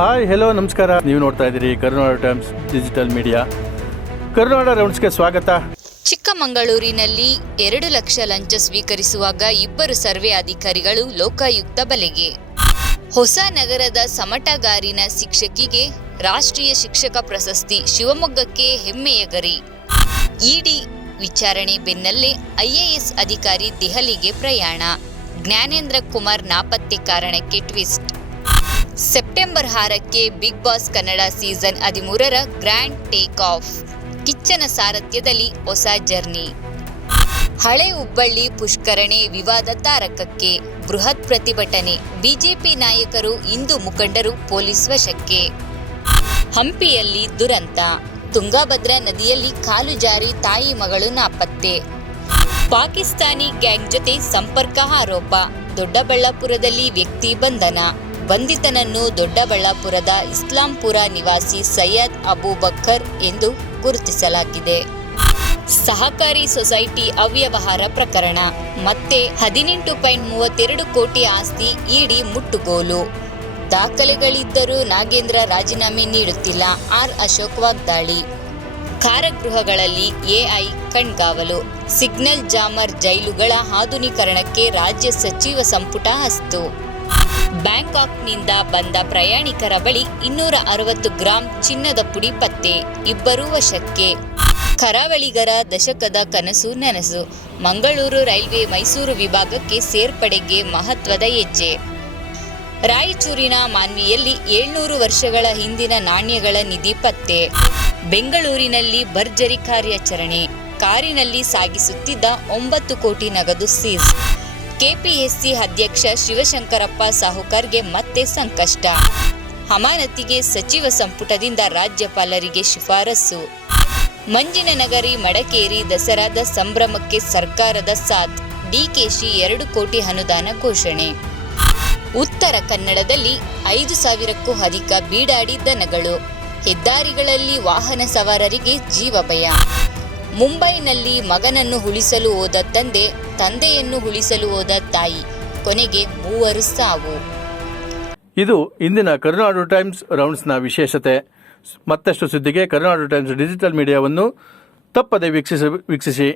Hi hello ನಮಸ್ಕಾರ. ನೀವು ನೋಡ್ತಾ ಇದ್ದೀರಿ ಕರುನಾಡ ಟೈಮ್ಸ್ ಡಿಜಿಟಲ್ ಮೀಡಿಯಾ. ಕರುನಾಡ ರೌಂಡ್ಸ್ಗೆ ಸ್ವಾಗತ. ಚಿಕ್ಕಮಗಳೂರಿನಲ್ಲಿ 2 ಲಕ್ಷ ಲಂಚ ಸ್ವೀಕರಿಸುವಾಗ 2 ಸರ್ವೆ ಅಧಿಕಾರಿಗಳು ಲೋಕಾಯುಕ್ತ ಬಲೆಗೆ. ಹೊಸನಗರದ ಸಮಟಗಾರಿನ ಶಿಕ್ಷಕಿಗೆ ರಾಷ್ಟ್ರೀಯ ಶಿಕ್ಷಕ ಪ್ರಶಸ್ತಿ. ಶಿವಮೊಗ್ಗಕ್ಕೆ ಹೆಮ್ಮೆಯ ಗರಿ. ಇಡಿ ವಿಚಾರಣೆ ಬೆನ್ನಲ್ಲೇ ಐಎಎಸ್ ಅಧಿಕಾರಿ ದೆಹಲಿಗೆ ಪ್ರಯಾಣ. ಜ್ಞಾನೇಂದ್ರ ಕುಮಾರ್ ನಾಪತ್ತೆ ಕಾರಣಕ್ಕೆ ಟ್ವಿಸ್ಟ್. ಸೆಪ್ಟೆಂಬರ್ 6ಕ್ಕೆ ಬಿಗ್ ಬಾಸ್ ಕನ್ನಡ ಸೀಸನ್ 13ರ ಗ್ರ್ಯಾಂಡ್ ಟೇಕ್ ಆಫ್. ಕಿಚ್ಚನ ಸಾರಥ್ಯದಲ್ಲಿ ಹೊಸ ಜರ್ನಿ. ಹಳೆ ಹುಬ್ಬಳ್ಳಿ ಪುಷ್ಕರಣೆ ವಿವಾದ ತಾರಕಕ್ಕೆ. ಬೃಹತ್ ಪ್ರತಿಭಟನೆ. ಬಿಜೆಪಿ ನಾಯಕರು, ಹಿಂದೂ ಮುಖಂಡರು ಪೊಲೀಸ್ ವಶಕ್ಕೆ. ಹಂಪಿಯಲ್ಲಿ ದುರಂತ. ತುಂಗಭದ್ರಾ ನದಿಯಲ್ಲಿ ಕಾಲು ಜಾರಿ ತಾಯಿ ಮಗಳು ನಾಪತ್ತೆ. ಪಾಕಿಸ್ತಾನಿ ಗ್ಯಾಂಗ್ ಜೊತೆ ಸಂಪರ್ಕ ಆರೋಪ. ದೊಡ್ಡಬಳ್ಳಾಪುರದಲ್ಲಿ ವ್ಯಕ್ತಿ ಬಂಧನ. ಬಂಧಿತನನ್ನು ದೊಡ್ಡಬಳ್ಳಾಪುರದ ಇಸ್ಲಾಂಪುರ ನಿವಾಸಿ ಸೈಯದ್ ಅಬೂಬಕ್ಕರ್ ಎಂದು ಗುರುತಿಸಲಾಗಿದೆ. ಸಹಕಾರಿ ಸೊಸೈಟಿ ಅವ್ಯವಹಾರ ಪ್ರಕರಣ. ಮತ್ತೆ 18.32 ಕೋಟಿ ಆಸ್ತಿ ಇಡಿ ಮುಟ್ಟುಗೋಲು. ದಾಖಲೆಗಳಿದ್ದರೂ ನಾಗೇಂದ್ರ ರಾಜೀನಾಮೆ ನೀಡುತ್ತಿಲ್ಲ. ಆರ್ ಅಶೋಕ್ ವಾಗ್ದಾಳಿ. ಕಾರಾಗೃಹಗಳಲ್ಲಿ ಎಐ ಕಣ್ಗಾವಲು. ಸಿಗ್ನಲ್ ಜಾಮರ್ ಜೈಲುಗಳ ಆಧುನೀಕರಣಕ್ಕೆ ರಾಜ್ಯ ಸಚಿವ ಸಂಪುಟ ಅಸ್ತು. ಬ್ಯಾಂಕಾಕ್ನಿಂದ ಬಂದ ಪ್ರಯಾಣಿಕರ ಬಳಿ 260 ಗ್ರಾಂ ಚಿನ್ನದ ಪುಡಿ ಪತ್ತೆ. 2 ವಶಕ್ಕೆ. ಕರಾವಳಿಗರ ದಶಕದ ಕನಸು ನನಸು. ಮಂಗಳೂರು ರೈಲ್ವೆ ಮೈಸೂರು ವಿಭಾಗಕ್ಕೆ ಸೇರ್ಪಡೆಗೆ ಮಹತ್ವದ ಹೆಜ್ಜೆ. ರಾಯಚೂರಿನ ಮಾನ್ವಿಯಲ್ಲಿ 700 ವರ್ಷಗಳ ಹಿಂದಿನ ನಾಣ್ಯಗಳ ನಿಧಿ ಪತ್ತೆ. ಬೆಂಗಳೂರಿನಲ್ಲಿ ಭರ್ಜರಿ ಕಾರ್ಯಾಚರಣೆ. ಕಾರಿನಲ್ಲಿ ಸಾಗಿಸುತ್ತಿದ್ದ 9 ಕೋಟಿ ನಗದು ಸೀಸ್. ಕೆಪಿಎಸ್ಸಿ ಅಧ್ಯಕ್ಷ ಶಿವಶಂಕರಪ್ಪ ಸಾಹುಕಾರ್ಗೆ ಮತ್ತೆ ಸಂಕಷ್ಟ. ಅಮಾನತಿಗೆ ಸಚಿವ ಸಂಪುಟದಿಂದ ರಾಜ್ಯಪಾಲರಿಗೆ ಶಿಫಾರಸು. ಮಂಜಿನ ನಗರಿ ಮಡಕೇರಿ ದಸರಾದ ಸಂಭ್ರಮಕ್ಕೆ ಸರ್ಕಾರದ ಸಾಥ್. ಡಿಕೆಶಿ 2 ಕೋಟಿ ಅನುದಾನ ಘೋಷಣೆ. ಉತ್ತರ ಕನ್ನಡದಲ್ಲಿ 5,000ಕ್ಕೂ ಅಧಿಕ ಬೀಡಾಡಿ ದನಗಳು. ಹೆದ್ದಾರಿಗಳಲ್ಲಿ ವಾಹನ ಸವಾರರಿಗೆ ಜೀವಭಯ. ಮುಂಬೈನಲ್ಲಿ ಮಗನನ್ನು ಉಳಿಸಲು ಹೋದ ತಂದೆ, ತಂದೆಯನ್ನು ಉಳಿಸಲು ಹೋದ ತಾಯಿ, ಕೊನೆಗೆ 3 ಸಾವು. ಇದು ಇಂದಿನ ಕರುನಾಡು ಟೈಮ್ಸ್ ರೌಂಡ್ಸ್ನ ವಿಶೇಷತೆ. ಮತ್ತಷ್ಟು ಸುದ್ದಿಗೆ ಕರುನಾಡು ಟೈಮ್ಸ್ ಡಿಜಿಟಲ್ ಮೀಡಿಯಾವನ್ನು ತಪ್ಪದೆ ವೀಕ್ಷಿಸಿ.